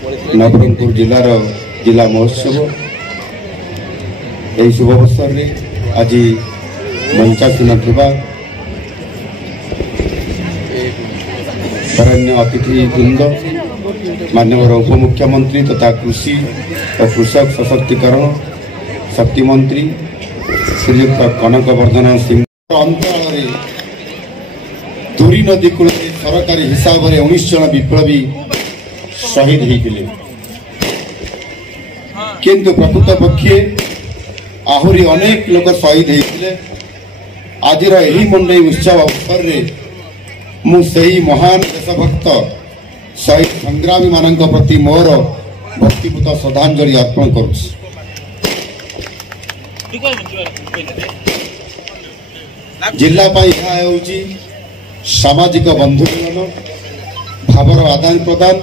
नवरंगपुर जिलार जिला महोत्सव यही शुभ अवसर में आज मंचासीन वरण्य अतिथि वृंद माननीय उपमुख्यमंत्री तथा कृषि और कृषक सशक्तिकरण शक्ति मंत्री श्रीयुक्त कनक वर्धन सिंह अंचल दूरी नदी कूल सरकारी हिसाब से 19 जन विप्लवी शहीद होते किंतु प्रकृत पक्षे आहरी अनेक लोग शहीद होते आज यही मंडई उत्सव अवसर में मुझे महान देशभक्त शहीद संग्रामी मान प्रति मोर भक्तिपूत श्रद्धांजलि अर्पण करुच्ची। जिला सामाजिक बंधु मिलन भावर आदान प्रदान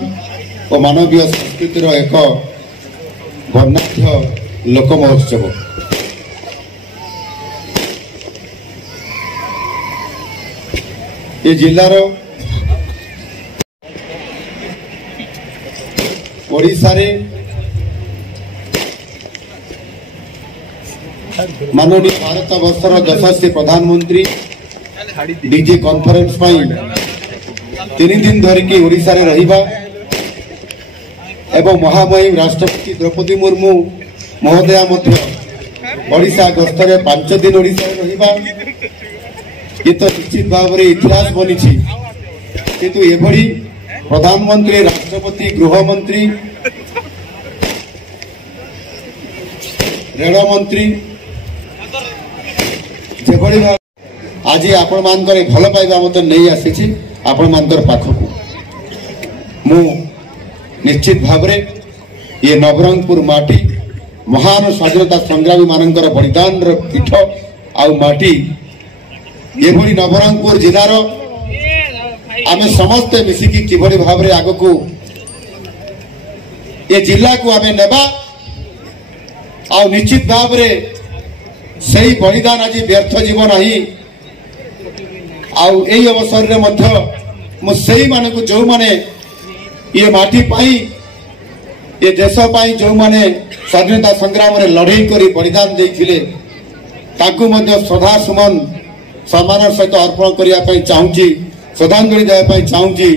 और मानवीय संस्कृतिर एक वर्णाढ्य लोक महोत्सव। ये जिलार ओडिशा रे माननीय भारत वर्षर यशस्वी प्रधानमंत्री डीजे कॉन्फ्रेंस 3 दिन धरिकी ओडिशा रे रहिबा एवं महामहिम राष्ट्रपति द्रौपदी मुर्मू महोदया ओडिशा गस्तर 5 दिन ओडिशा रे रहिबा ये तो निश्चित भाव में इतिहास बनी किंतु एभली प्रधानमंत्री राष्ट्रपति गृहमंत्री रेल मंत्री जेभली आज आपण मानकर भल पाइबा मत नहीं आसी आपण मानकर पाखकू मु निश्चित भाव ये नवरंगपुर माटी महान स्वाधीनता संग्रामी मानकर बलिदान पीठ आउ माटी ये नवरंगपुर जिलार आम समस्ते मिसिकी किभली भाव में आग को ये जिला को आम नेबा आ निश्चित भाव में सही बलिदान आज व्यर्थ जीव नहीं आई अवसर में मुझे मान को जो माने ये माटी पाई ये देश पाई जो माने स्वाधीनता संग्राम में लड़ई कर बलिदान देते श्रद्धा सुमन सम्मान सहित अर्पण करने चाहूँगी श्रद्धांजलि देवाई चाहूँगी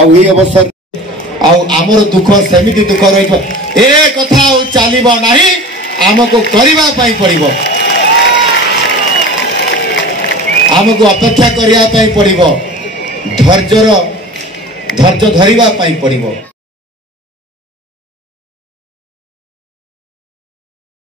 आई अवसर आमर दुख सेमिति दुख रही ए कथा चलो ना आमको करने पड़ो आमको अपेक्षा करने पड़ो धैर्य धरवा पड़ो।